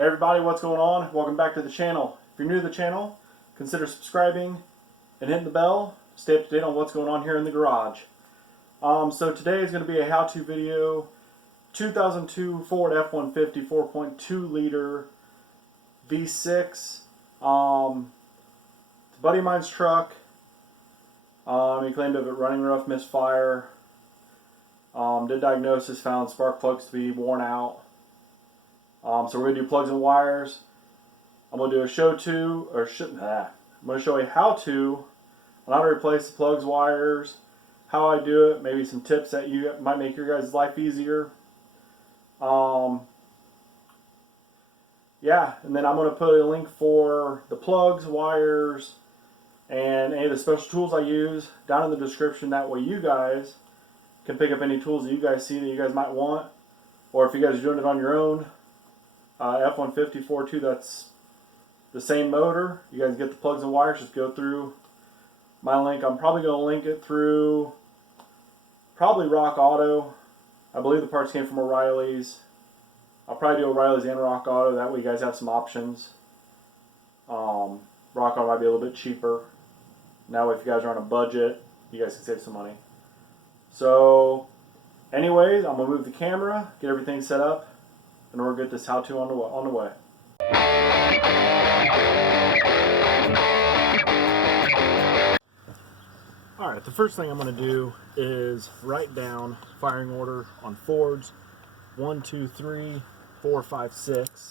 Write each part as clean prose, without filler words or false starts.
Hey everybody, what's going on? Welcome back to the channel. If you're new to the channel, consider subscribing and hitting the bell. Stay up to date on what's going on here in the garage. So today is going to be a how-to video. 2002 Ford F150 4.2 liter V6. It's a buddy of mine's truck. He claimed of it running rough, misfire. Did diagnosis, found spark plugs to be worn out. So we're going to do plugs and wires. I'm going to do a I'm going to show a how-to on how to replace the plugs, wires, how I do it, maybe some tips that you might make your guys' life easier. Yeah, and then I'm going to put a link for the plugs, wires, and any of the special tools I use down in the description. That way you guys can pick up any tools that you guys see that you guys might want, or if you guys are doing it on your own. F150 4.2, that's the same motor. You guys get the plugs and wires, just go through my link. I'm probably going to link it through probably Rock Auto. I believe the parts came from O'Reilly's. I'll probably do O'Reilly's and Rock Auto. That way you guys have some options. Rock Auto might be a little bit cheaper. Now if you guys are on a budget, you guys can save some money. So anyways, I'm going to move the camera, get everything set up, and we'll get this how-to on the way. Alright, the first thing I'm going to do is write down firing order on Fords. 1, 2, 3, 4, 5, 6.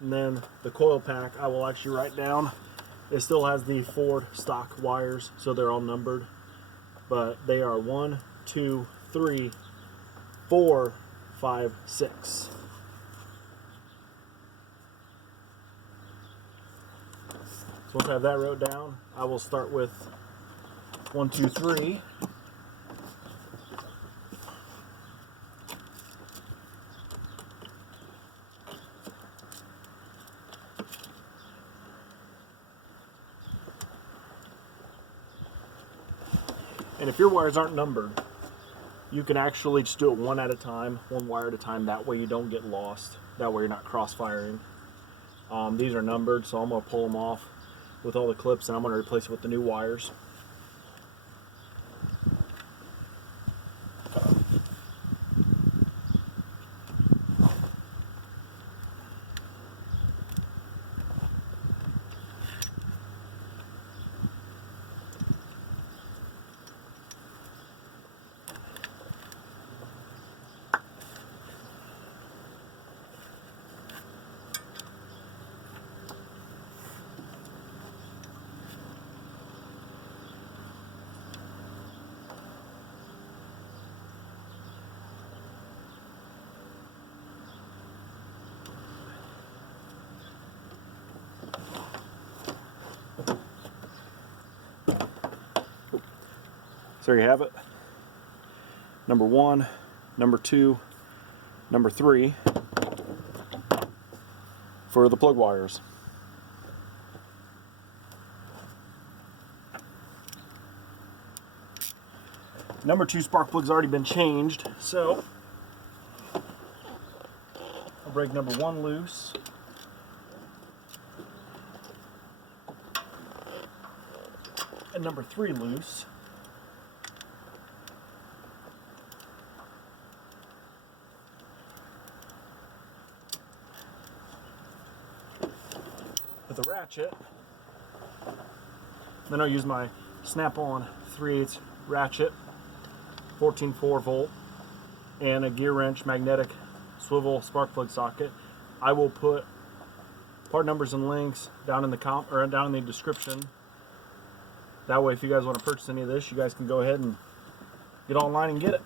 And then the coil pack I will actually write down. It still has the Ford stock wires, so they're all numbered. But they are 1, 2, 3, 4, 5, 6. So once I have that wrote down, I will start with 1, 2, 3. And if your wires aren't numbered, you can actually just do it one at a time, one wire at a time. That way you don't get lost. That way you're not cross-firing. These are numbered, so I'm going to pull them off with all the clips, and I'm going to replace it with the new wires. So there you have it. Number 1, number 2, number 3 for the plug wires. Number 2 spark plug's already been changed, so I'll break number 1 loose. And number 3 loose. With a ratchet. Then I'll use my snap-on 3/8 ratchet, 14.4 volt, and a Gearwrench magnetic swivel spark plug socket. I will put part numbers and links down in the down in the description. That way, if you guys want to purchase any of this, you guys can go ahead and get online and get it.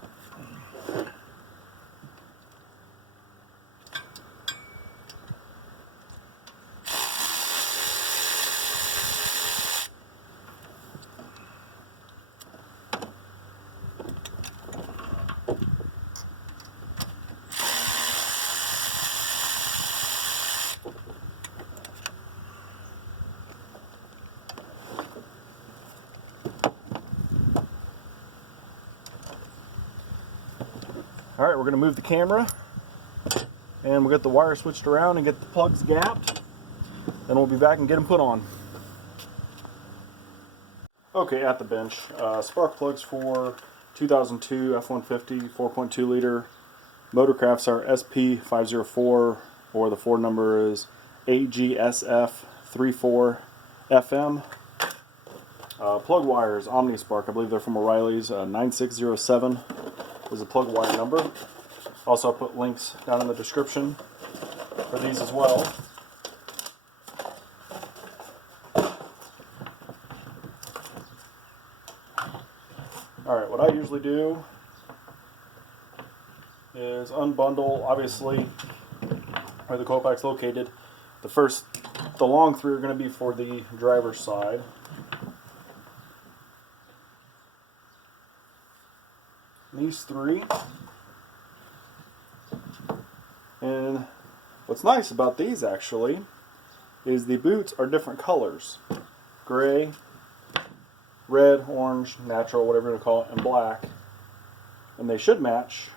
Alright, we're going to move the camera and we'll get the wire switched around and get the plugs gapped. Then we'll be back and get them put on. Okay, at the bench, spark plugs for 2002 F150 4.2 liter. Motorcrafts are SP504, or the Ford number is AGSF34FM. Plug wires, OmniSpark, I believe they're from O'Reilly's. 9607 is the plug wire number. Also, I'll put links down in the description for these as well. Alright, what I usually do is unbundle, obviously, where the coil pack's located. The long three are going to be for the driver's side. These three. And what's nice about these actually is the boots are different colors. Gray, red, orange, natural, whatever you call it, and black. And they should match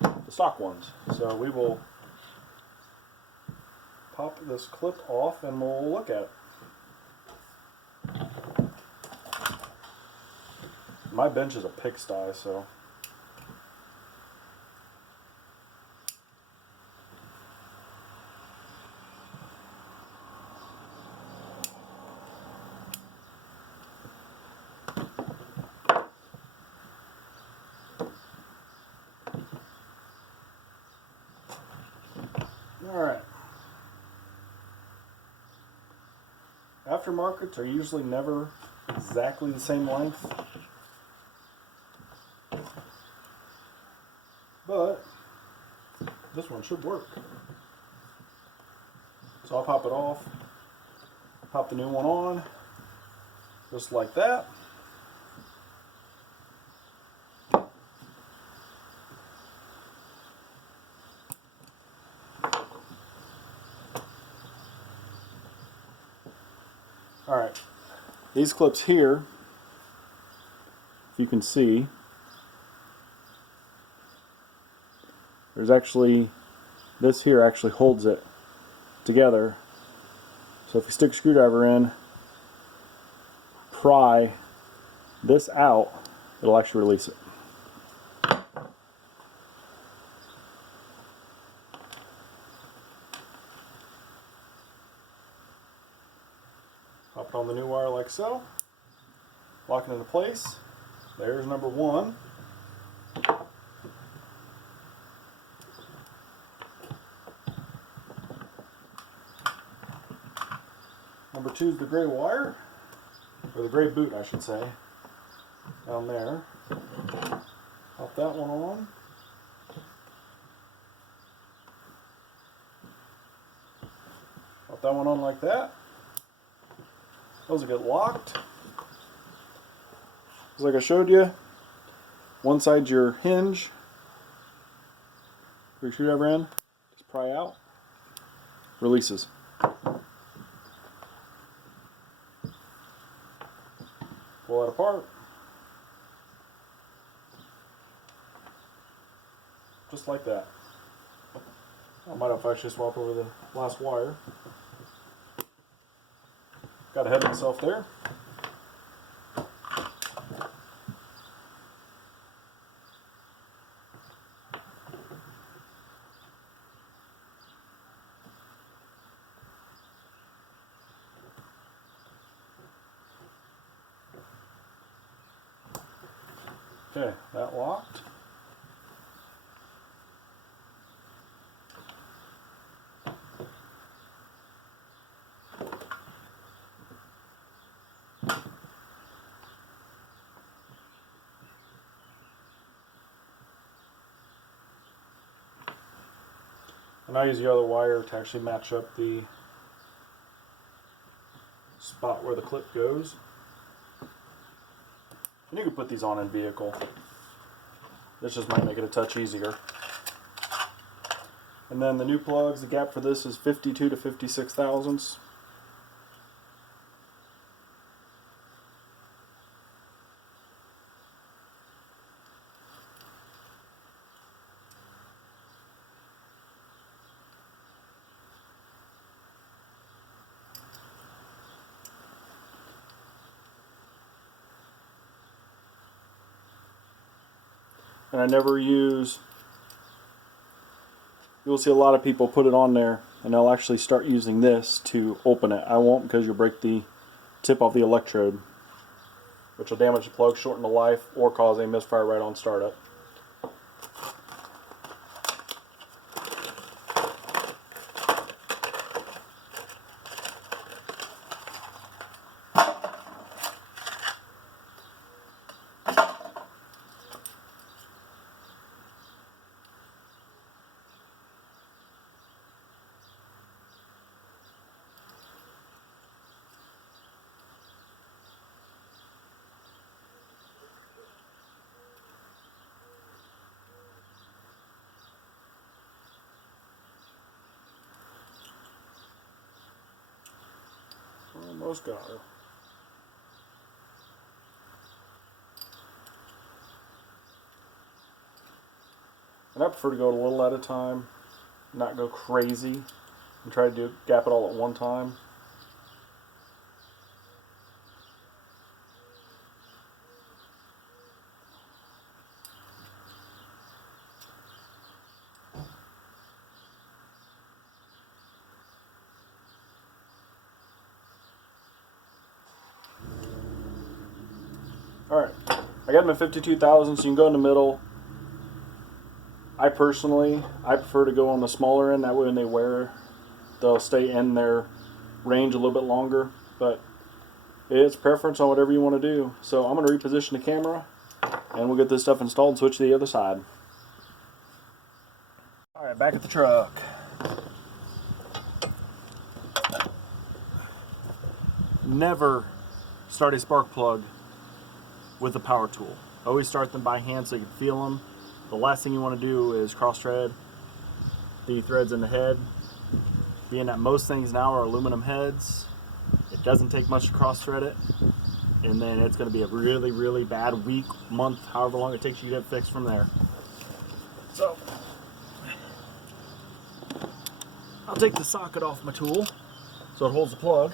the stock ones. So we will pop this clip off and we'll look at it. My bench is a pigsty, so alright. Aftermarkets are usually never exactly the same length, but this one should work. So I'll pop it off, pop the new one on, just like that. Alright, these clips here, if you can see, there's actually, this here actually holds it together. So if you stick a screwdriver in, pry this out, it'll actually release it. Pop it on the new wire like so, lock it into place. There's number one. Number two is the gray wire, or the gray boot I should say, down there. Pop that one on. Pop that one on like that. Those will get locked. Just like I showed you, one side's your hinge, put your screwdriver in, just pry out, releases. Pull that apart. Just like that. I might have actually swapped over the last wire. Got ahead of myself there. Okay, that locked. And I use the other wire to actually match up the spot where the clip goes. And you can put these on in vehicle. This just might make it a touch easier. And then the new plugs, the gap for this is 52 to 56 thousandths. and I never use, you'll see a lot of people put it on there and they'll actually start using this to open it. I won't, because you'll break the tip off the electrode, which will damage the plug, shorten the life, or cause a misfire right on startup. Almost got her. And I prefer to go a little at a time, not go crazy, and try to gap it all at one time. Alright, I got them at 52,000, so you can go in the middle. I prefer to go on the smaller end, that way when they wear, they'll stay in their range a little bit longer, but it's preference on whatever you want to do. So I'm going to reposition the camera, and we'll get this stuff installed and switch to the other side. Alright, back at the truck. Never start a spark plug with a power tool. Always start them by hand so you can feel them. The last thing you want to do is cross thread the threads in the head. Being that most things now are aluminum heads, it doesn't take much to cross thread it, and then it's going to be a really, really bad week, month, however long it takes you to get it fixed from there. So I'll take the socket off my tool so it holds the plug.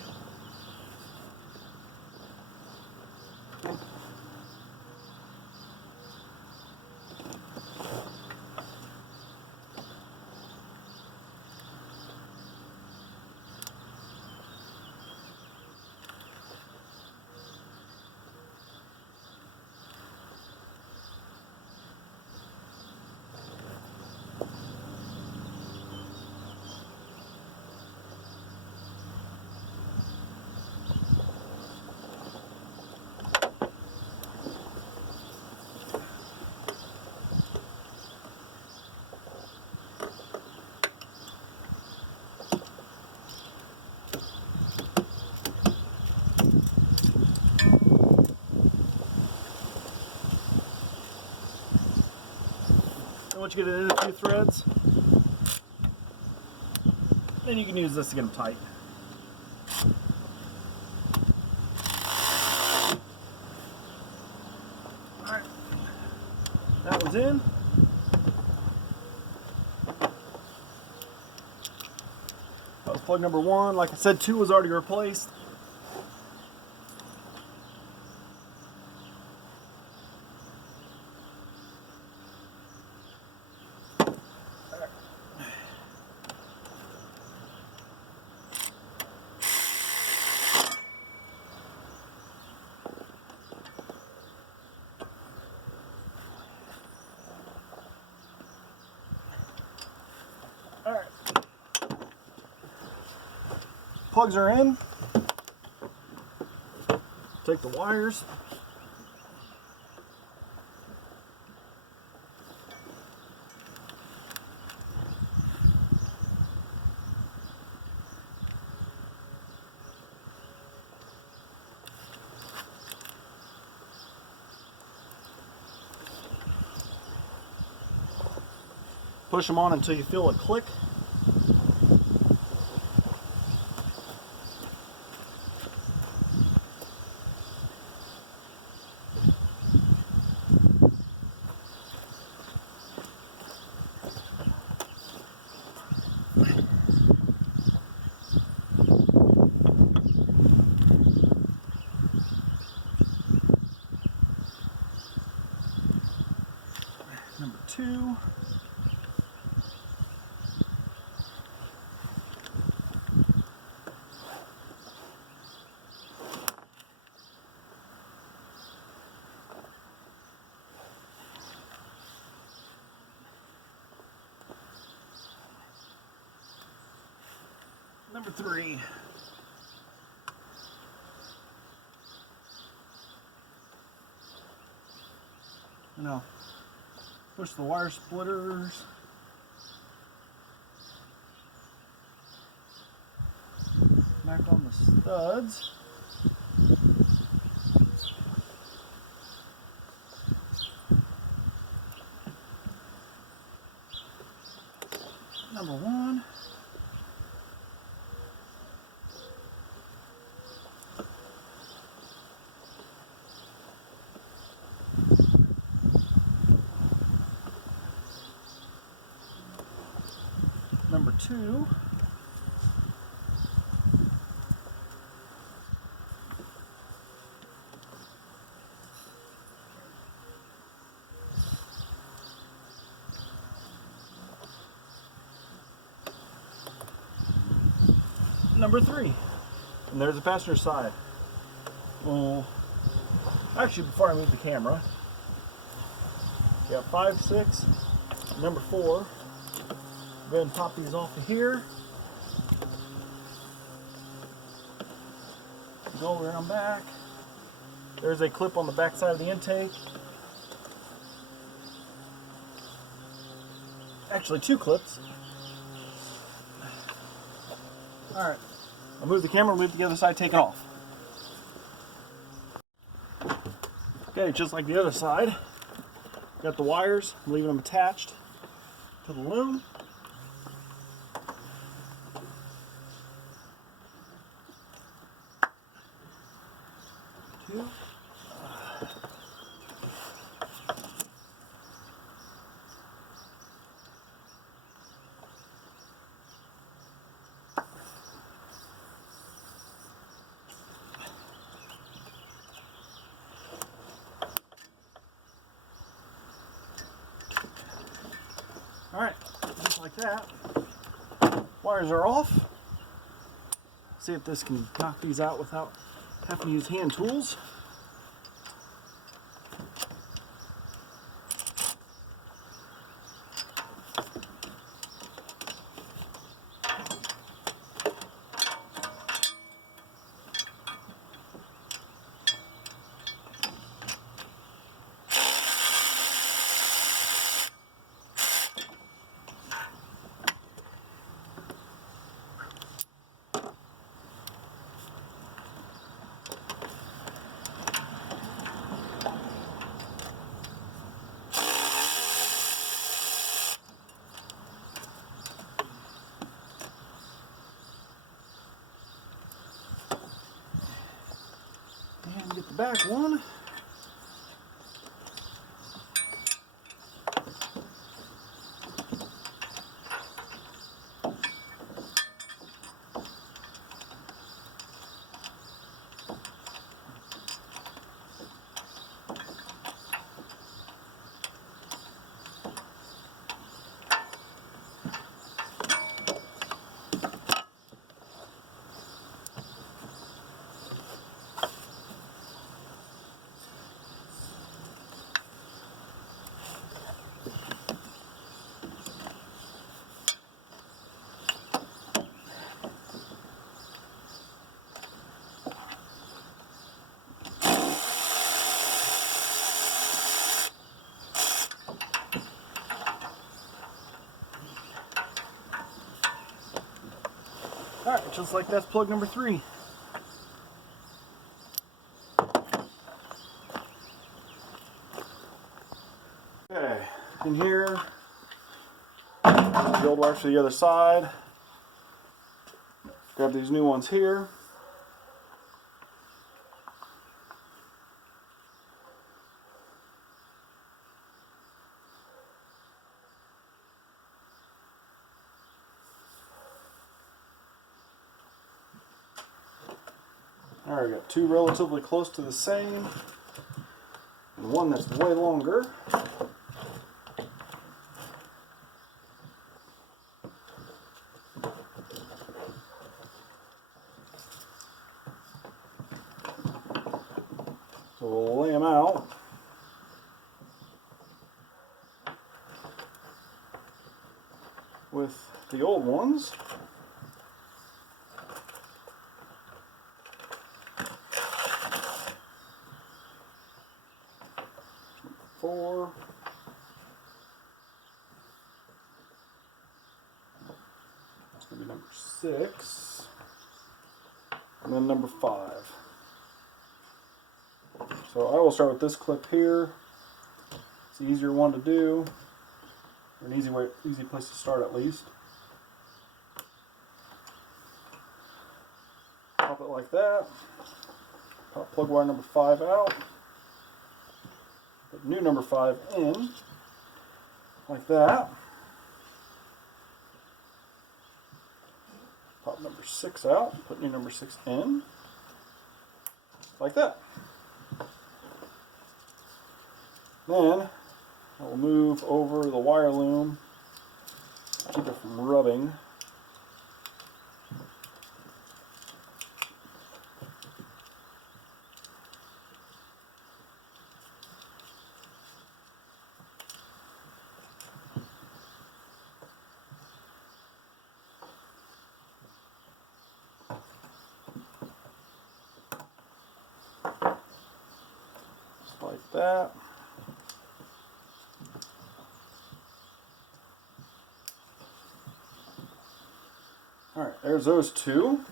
Once you get it in a few threads, then you can use this to get them tight. Alright, that one's in. That was plug number 1. Like I said, 2 was already replaced. Alright, plugs are in. Take the wires. Push them on until you feel a click. Number 2. Number 3. Now, push the wire splitters. Back on the studs. Number 1. Number 2. Number 3. And there's the passenger side. Well, actually, before I move the camera, you got 5, 6, number 4. Go ahead and pop these off of here. Go around back. There's a clip on the back side of the intake. Actually, 2 clips. Alright, I'll move the camera, move the other side, take it off. Okay, just like the other side, got the wires, I'm leaving them attached to the loom. Two. Alright, just like that. Wires are off. See if this can knock these out without having to use hand tools. And get the back one. Alright, just like that's plug number 3. Okay, in here, the old wires to the other side. Grab these new ones here. Alright, I got 2 relatively close to the same, and one that's way longer. we'll lay them out. With the old ones. Four. It's going to be number 6. And then number 5. So I will start with this clip here. It's the easier one to do. An easy place to start at least. Pop it like that. Pop plug wire number 5 out. Put new number 5 in. Like that. Pop number 6 out. Put new number 6 in. Like that. Then I will move over the wire loom, keep it from rubbing. Just like that. Alright, there's those two.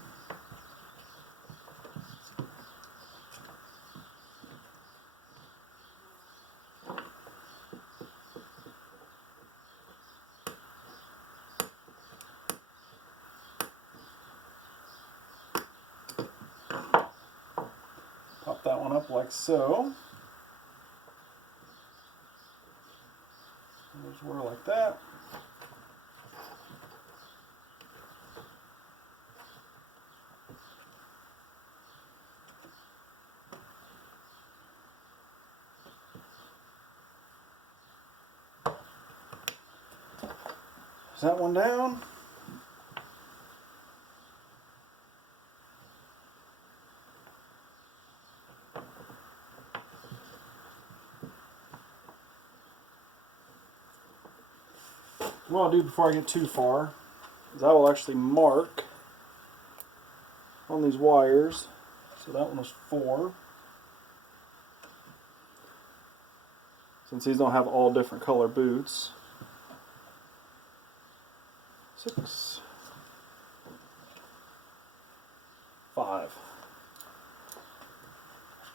Pop that one up like so. There's wire like that. Is that one down? What I'll do before I get too far is I will actually mark on these wires. So that one was 4. Since these don't have all different color boots. 6, 5.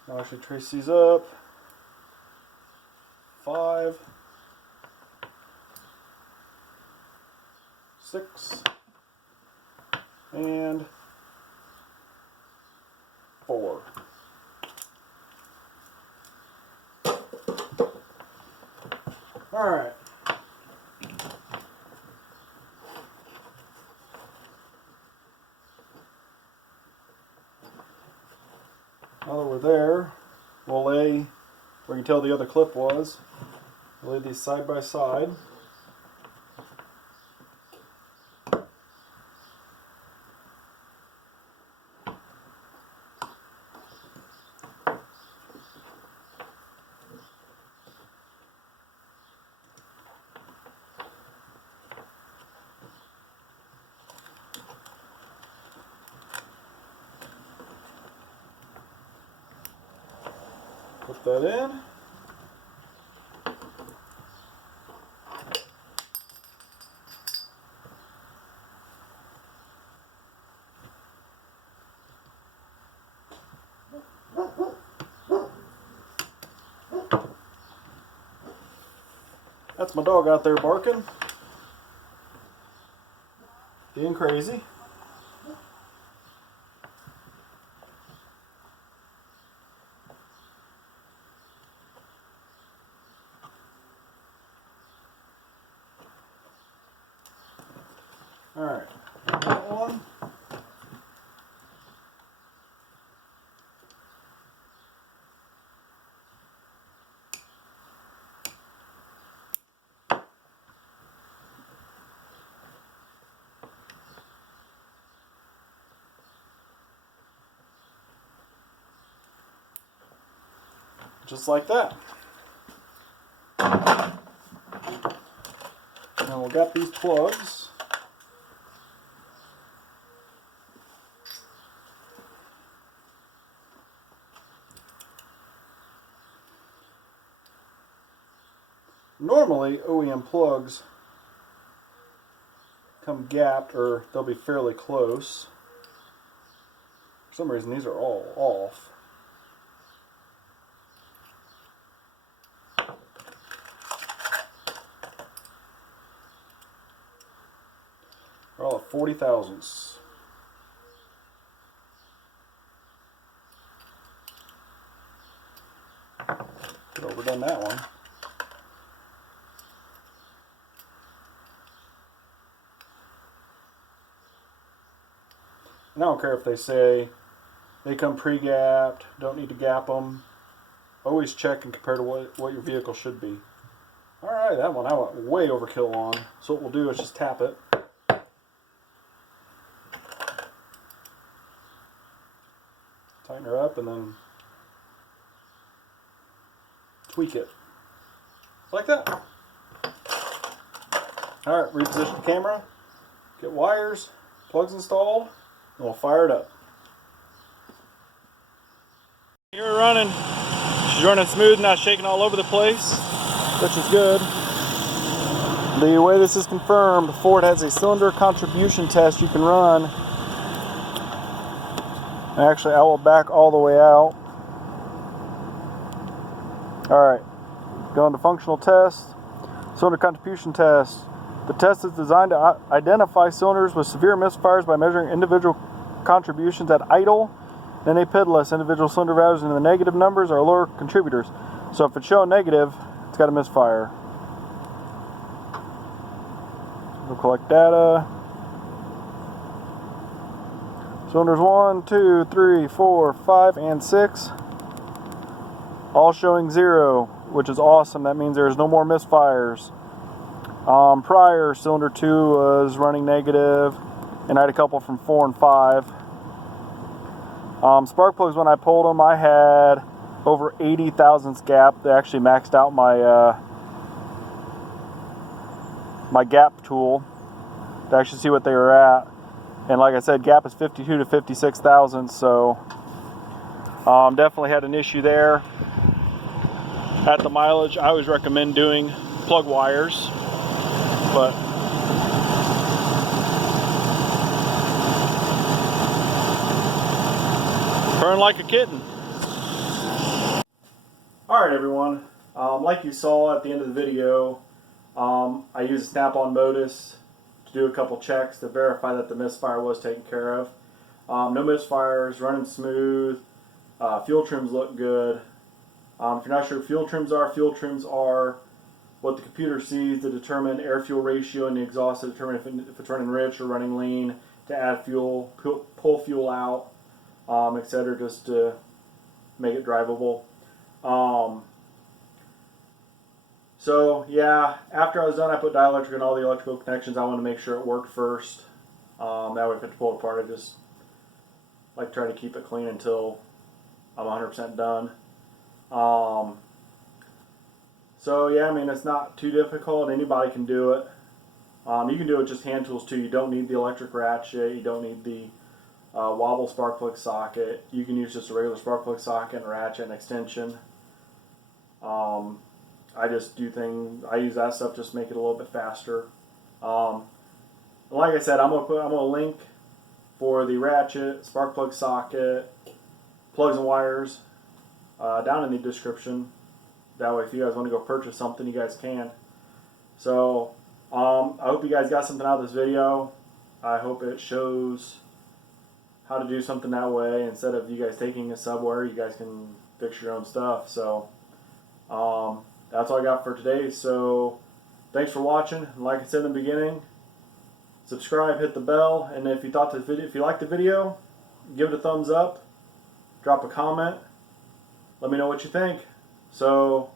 I'll actually trace these up. 5, 6, and 4. All right. Now that we're there, we'll lay where you can tell the other clip was. We'll lay these side by side. Put that in. That's my dog out there barking. Being crazy. All right, that one. just like that. Now we've got these plugs. Normally, OEM plugs come gapped, or they'll be fairly close. For some reason, these are all off. They're all at 40 thousandths. Could have overdone that one. And I don't care if they say they come pre-gapped, don't need to gap them. Always check and compare to what your vehicle should be. Alright, that one I went way overkill on. So what we'll do is just tap it. Tighten her up and then tweak it. Like that. Alright, reposition the camera, get wires, plugs installed, and we'll fire it up. You're running. She's running smooth, not shaking all over the place, which is good. The way this is confirmed, Ford has a cylinder contribution test you can run. Actually, I will back all the way out. Alright, going to functional test. Cylinder contribution test. The test is designed to identify cylinders with severe misfires by measuring individual contributions at idle. Then they pitless. Individual cylinder values in the negative numbers are lower contributors. So if it's showing negative, it's got a misfire. We'll collect data. Cylinders 1, 2, 3, 4, 5, and 6. All showing 0, which is awesome. That means there's no more misfires. Prior, cylinder 2 was running negative, and I had a couple from 4 and 5. Spark plugs, when I pulled them, I had over 80 thousandths gap. They actually maxed out my my gap tool to actually see what they were at. And like I said, gap is 52 to 56 thousandths, so definitely had an issue there. At the mileage, I always recommend doing plug wires, but burn like a kitten. Alright everyone, like you saw at the end of the video, I used a snap-on modus to do a couple checks to verify that the misfire was taken care of. No misfires, running smooth, fuel trims look good. If you're not sure what fuel trims are what the computer sees to determine air-fuel ratio in the exhaust, to determine if it's running rich or running lean, to add fuel, pull fuel out, etc., just to make it drivable. So yeah, after I was done, I put dielectric in all the electrical connections. I wanted to make sure it worked first. That way if I had to pull it apart, I just like try to keep it clean until I'm 100% done. So yeah, I mean, it's not too difficult. Anybody can do it. You can do it with just hand tools too. You don't need the electric ratchet. You don't need the wobble spark plug socket. You can use just a regular spark plug socket and ratchet and extension. I just do things. I use that stuff just to make it a little bit faster. Like I said, I'm gonna link for the ratchet, spark plug socket, plugs and wires down in the description. That way, if you guys want to go purchase something, you guys can. So, I hope you guys got something out of this video. I hope it shows how to do something that way. Instead of you guys taking a subware, you guys can fix your own stuff. So, that's all I got for today. So, thanks for watching. Like I said in the beginning, subscribe, hit the bell, and if you thought this video, if you liked the video, give it a thumbs up, drop a comment, let me know what you think. So,